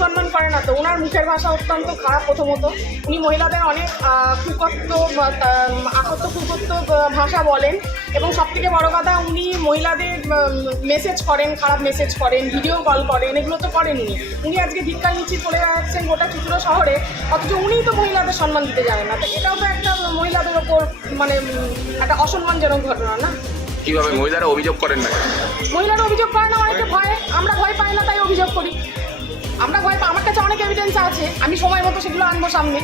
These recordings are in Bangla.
সম্মান করে না তো। ওনার মুখের ভাষা অত্যন্ত খারাপ প্রথমত। উনি মহিলাদের অনেক কুকত্ব আকত্ত কুকত্ব ভাষা বলেন। এবং সব থেকে বড় কথা উনি মহিলাদের মেসেজ করেন খারাপ মেসেজ করেন ভিডিও কল করেন এগুলো তো করেন উনি উনি আজকে ভিক্ষা নিচ্ছি চলে যাচ্ছেন গোটা চিত্র শহরে অথচ উনিই তো মহিলাদের সম্মান দিতে জানেন না। তো এটাও তো একটা মহিলাদের ওপর মানে একটা অসম্মানজনক ঘটনা না? কীভাবে? মহিলারা অভিযোগ করেন না মহিলারা অভিযোগ করে না অনেকে ভয়ে। আমরা ভয় পাই না তাই অভিযোগ করি। আমরা ভয় পাই আমার কাছে অনেক এভিডেন্স আছে। আমি সময় মতো সেগুলো আনব সামনে।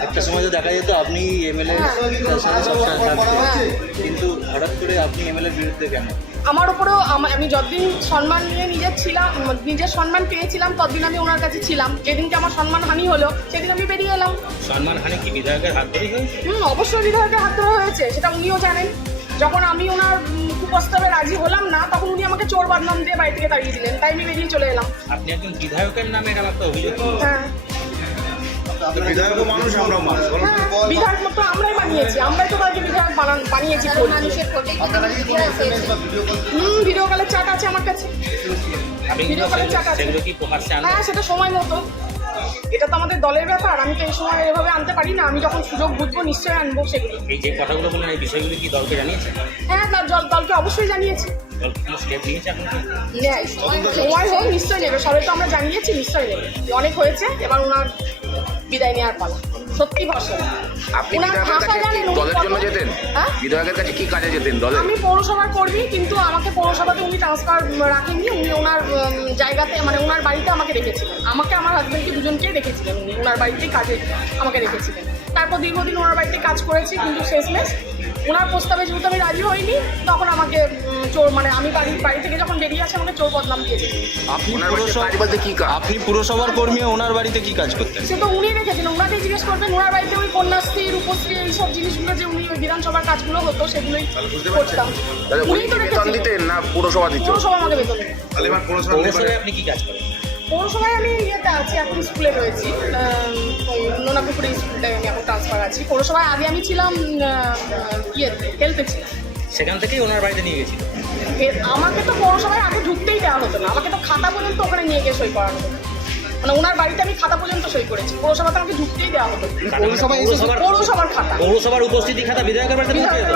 একটা সময় তো দেখা যেত আপনি এমএলএ হ্যাঁ। সাথে সবসময় থাকতেন। কিন্তু হঠাৎ করে আপনি এমএলএর বিরুদ্ধে কেন? আমার উপরেও আম- আমি যতদিন সম্মান নিয়ে নিজের ছিলাম নিজের সম্মান পেয়েছিলাম ততদিন আমি ওনার কাছে ছিলাম। যেদিনকে আমার সম্মান হানি হলো সেদিন আমি বেরিয়ে এলাম। সম্মান হানি কি বিধায়কের হাত ধরেই হয়েছে? হুম অবশ্যই বিধায়কের হাত ধরে হয়েছে সেটা উনিও জানেন। যখন আমি ওনার উম, কুপ্রস্তাবে রাজি হলাম না তখন উনি আমাকে চোর বদনাম দিয়ে বাড়ি থেকে তাড়িয়ে দিলেন। তাই আমি বেরিয়ে চলে এলাম। আপনি একজন বিধায়কের নামে এরকম একটা অভিযোগ হ্যাঁ। বিধায়ক মানুষ আমরা মানুষ হ্যাঁ, বিধায়ক মতো আমরাই বানিয়েছি আমরাই তো তাকে বিধায়ক বানান বানিয়েছি মানুষের হুম ভিডিও কলের চাট আছে আমার কাছে। ভিডিও কলের চাট আছে। হ্যাঁ সেটা সময় মতো। এটা তো আমাদের দলের ব্যাপার আমি তো এই সময় এভাবে আনতে পারি না আমি যখন সুযোগ বুঝব নিশ্চয়ই আনব সেগুলো। এই যে কথাগুলো বললেন এই বিষয়গুলো কি দলকে জানিয়েছেন? হ্যাঁ তার জল দলকে অবশ্যই জানিয়েছি। নেয়। সময় হোক নিশ্চয়ই নেবে। সবাই তো আমরা জানিয়েছি নিশ্চয়ই নেবে। অনেক হয়েছে এবার ওনার বিদায় নেওয়ার পালা। সত্যি ভরসা আপনি বিধায়কের কাছে দলের জন্য যেতেন? হ্যাঁ? বিধায়কের কাছে কি কাজে যেতেন দলে আমি পৌরসভার কর্মী কিন্তু আমাকে পৌরসভাতে উনি ট্রান্সফার রাখেননি। উনি ওনার জায়গাতে মানে ওনার বাড়িতে আমাকে রেখেছিলেন। আমাকে আমার হাজব্যান্ডকে দুজনকেই রেখেছিলেন। উনি ওনার বাড়িতেই কাজে আমাকে রেখেছিলেন। তারপর দীর্ঘদিন ওনার বাড়িতে কাজ করেছি কিন্তু শেষমেশ ওনার প্রস্তাবে যেহেতু আমি রাজি হইনি তখন আমাকে চোর মানে আমি বাড়ি বাড়ি থেকে যখন বেরিয়ে আসে আমাকে চোর বদনাম দিয়েছে আপনি পুরসভা বলতে কি কাজ? আপনি পুরসভার কর্মী ওনার বাড়িতে কি কাজ করতেন? সে তো উনি রেখেছিলেন ওনাকেই জিজ্ঞেস করবেন ওনার বাড়িতে ওই কন্যাশ্রী রূপশ্রী এই সব জিনিসগুলো যে উনি ওই বিধানসভার কাজগুলো হতো সেগুলোই করতাম। উনি তো দিতেন না পুরসভা দিত? পৌরসভা আমাকে বেতন পৌরসভায় আপনি কি কাজ করেন? পৌরসভায় আমি ইয়েতে আছি এখন স্কুলে রয়েছি আম, ওই নোনাপুকুরে স্কুলটায় আমি এখন ট্রান্সফার আছি। পৌরসভায় আগে আমি ছিলাম ইয়েতে হেলথে ছিলাম। সেখান থেকেই ওনার বাড়িতে নিয়ে গেছিল। আমাকে তো পৌরসভায় আগে ঢুকতেই দেওয়া হতো না। আমাকে তো খাতা পর্যন্ত ওখানে নিয়ে গিয়ে সই করানো হতো। মানে ওনার বাড়িতে আমি খাতা পর্যন্ত সই করেছি। পৌরসভাতে আমাকে ঢুকতেই দেওয়া হতো। পৌরসভার পৌরসভার খাতা। পৌরসভার উপস্থিতি খাতা বিধায়কের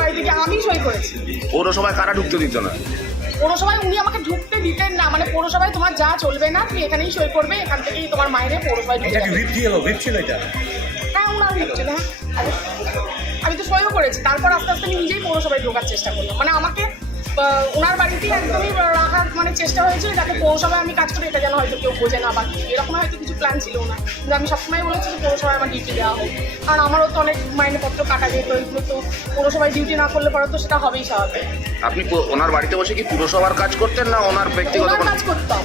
বাড়িতে আমি সই করেছি। পৌরসভায় কারা ঢুকতে দিত না? পৌরসভায় উনি আমাকে ঢুকতে দিতেন না। মানে পৌরসভায় তোমার যা চলবে না তুমি এখানেই সই করবে এখান থেকেই তোমার মায়ের পৌরসভায় ঢুকে যাবে। ভিপ ছিল ভিপ ছিল এটা? হ্যাঁ ওনার না আমি তো সইও করেছি। তারপর আস্তে আস্তে আমি নিজেই পৌরসভায় ঢোকার চেষ্টা করলাম। মানে আমাকে ওনার বাড়িতেই একদমই রাখার মানে চেষ্টা হয়েছে যাতে পৌরসভায় আমি কাজ করি এটা যেন হয়তো কেউ বোঝে না বা এরকম হয়তো কিছু প্ল্যান ছিল না। কিন্তু আমি সবসময় বলেছি যে পৌরসভায় আমার ডিউটি দেওয়া হোক। কারণ আমারও তো অনেক মাইনেপত্র কাটা যেত এগুলো তো পৌরসভায় ডিউটি না করলে পরে তো সেটা হবেই স্বাভাবিক। আপনি ওনার বাড়িতে বসে কি পুরসভার কাজ করতেন না ওনার ব্যক্তিগত কাজ করতাম।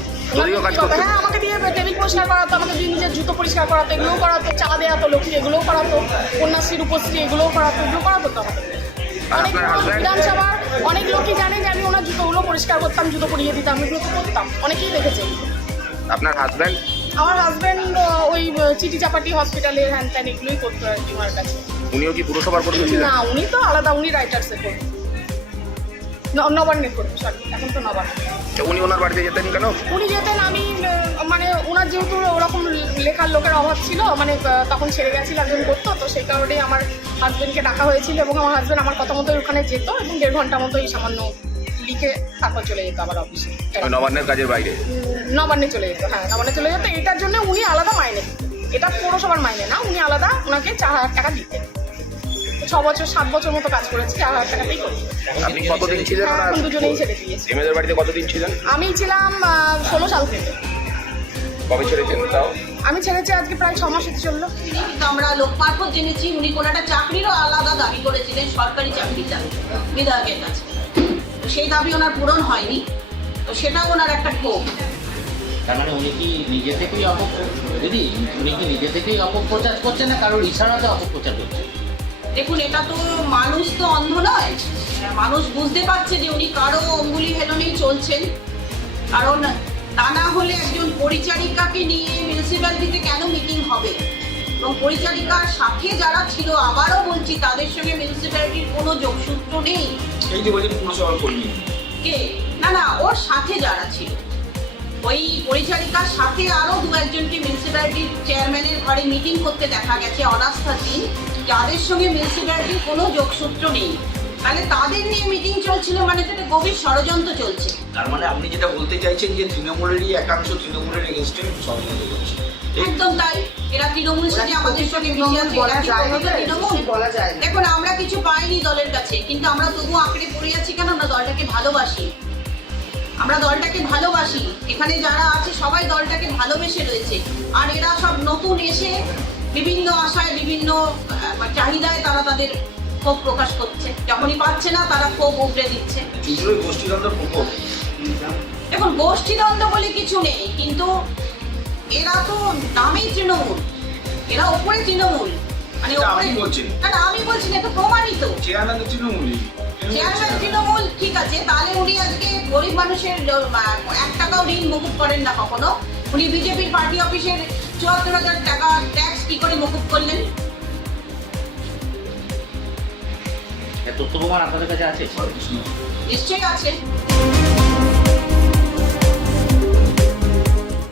হ্যাঁ আমাকে দিয়ে টেবিল পরিষ্কার করাতো আমাকে দিয়ে নিজের জুতো পরিষ্কার করাতো এগুলোও করাতো চা দেওয়া তো লক্ষ্মী এগুলোও করাতো কন্যাশ্রী রূপশ্রী এগুলোও করাতো এগুলো করাতো তো আমাকে। অনেক বিধানসভার অনেক লোকই জানে যে আমি ওনার জুতোগুলো পরিষ্কার করতাম জুতো পরিয়ে দিতাম এগুলো তো করতাম। অনেকেই দেখেছে। আপনার হাজব্যান্ড আমার হাজব্যান্ড ওই চিটি চাপাটি হসপিটালের হ্যান ত্যান এগুলোই করতো আর কি আমার কাছে। উনিও কি পুরসভার কর্মী না উনি তো আলাদা উনি রাইটার্সে করতেন ন- নবান্নে সরি এখন তো নবান্ন। তো উনি ওনার বাড়িতে যেতেন কেন? উনি যেতেন আমি মানে ওনার যেহেতু ওরকম লেখার লোকের অভাব ছিল মানে তখন ছেড়ে গেছিল একজন করতো তো সেই কারণেই আমার হাজব্যান্ডকে ডাকা হয়েছিল এবং আমার হাজব্যান্ড আমার কথা মতো ওখানে যেত এবং দেড় ঘণ্টা মতো এই সামান্য লিখে তারপর চলে যেত আবার অফিসে নবান্নের কাজের বাইরে? নবান্নে চলে যেত হ্যাঁ নবান্নে চলে যেত। এটার জন্য উনি আলাদা মাইনে এটা পৌরসভার মাইনে না উনি আলাদা ওনাকে চার হাজার টাকা দিতেন। ছ বছর সাত বছর মতো কাজ করেছি চার হাজার টাকাতেই করি। আপনি কতদিন ছিলেন হ্যাঁ, এখন দুজনেই ছেড়ে দিয়েছি বাড়িতে কতদিন ছিলেন? আমি ছিলাম ষোলো সাল থেকে। কবে ছেড়েছেন তাও? আমি ছেড়েছি আজকে প্রায় ছ মাস হতে চলল আমরা লোক মারফত জেনেছি উনি কোনো একটা চাকরিরও আলাদা দাবি করেছিলেন সরকারি চাকরির দাবি বিধায়কের কাছে। তো সেই দাবি ওনার পূরণ হয়নি তো সেটাও ওনার একটা ক্ষোভ। তার মানে উনি কি নিজে থেকেই অপপ্রচার দিদি উনি কি নিজে থেকেই অপপ্রচার করছেন না কারোর ইশারাতে অপপ্রচার করছেন? দেখুন এটা তো মানুষ তো অন্ধ নয়। মানুষ বুঝতে পারছে যে উনি কারও অঙ্গুলি হেলনেই চলছেন। কারণ তা না হলে একজন পরিচারিকাকে নিয়ে মিউনিসিপ্যালিটিতে কেন মিটিং হবে? এবং পরিচারিকার সাথে যারা ছিল আবারও বলছি তাদের সঙ্গে মিউনিসিপ্যালিটির কোনো যোগসূত্র নেই। এই যে বলছেন পুরসভার কর্মী। কে? না না ওর সাথে যারা ছিল। ওই পরিচারিকার সাথে আরও দু একজনকে মিউনিসিপ্যালিটির চেয়ারম্যানের ঘরে মিটিং করতে দেখা গেছে অনাস্থার দিন। যাদের সঙ্গে মিউনিসিপ্যালিটির কোনো যোগসূত্র নেই। মানে তাদের নিয়ে মিটিং চলছিল মানে তো একটা গভীর ষড়যন্ত্র চলছে। তার মানে আপনি যেটা বলতে চাইছেন যে তৃণমূলেরই একাংশ তৃণমূলের এগেনস্টে ষড়যন্ত্র করছে। একদম তাই। এরা তৃণমূল সাথে আমাদের সঙ্গে এরা তৃণমূল? দেখুন আমরা কিছু পাইনি দলের কাছে কিন্তু আমরা তবু আঁকড়ে পড়ে আছি কেন? আমরা দলটাকে ভালোবাসি। আমরা দলটাকে ভালোবাসি। এখানে যারা আছে সবাই দলটাকে ভালোবেসে রয়েছে। আর এরা সব নতুন এসে বিভিন্ন আশায় বিভিন্ন চাহিদায় তারা তাদের ক্ষোভ প্রকাশ করছে। যখনই পাচ্ছে না তারা ক্ষোভ উগড়ে দিচ্ছে। এখন গোষ্ঠীদ্বন্দ্ব বলে কিছু নেই কিন্তু এরা তো নামেই তৃণমূল। এরা ওপরে তৃণমূল। মানে এটা ওপরে না। না, আমি বলছি না এটা প্রমাণিত। চেয়ারম্যান তৃণমূলই। চেয়ারম্যান তৃণমূল ঠিক আছে তাহলে উনি আজকে গরিব মানুষের এক টাকাও ঋণ মুকুব করেন না কখনো। উনি বিজেপির পার্টি অফিসের চুয়াত্তর হাজার টাকা ট্যাক্স কি করে মুকুব করলেন? তথ্য প্রমাণ আপনাদের কাছে আছে? নিশ্চয়ই আছে।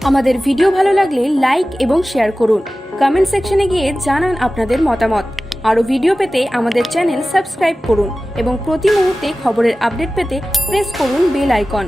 আমাদের ভিডিও ভালো লাগলে লাইক এবং শেয়ার করুন। কমেন্ট সেকশনে গিয়ে জানান আপনাদের মতামত। আরও ভিডিও পেতে আমাদের চ্যানেল সাবস্ক্রাইব করুন এবং প্রতি মুহূর্তে খবরের আপডেট পেতে প্রেস করুন বেল আইকন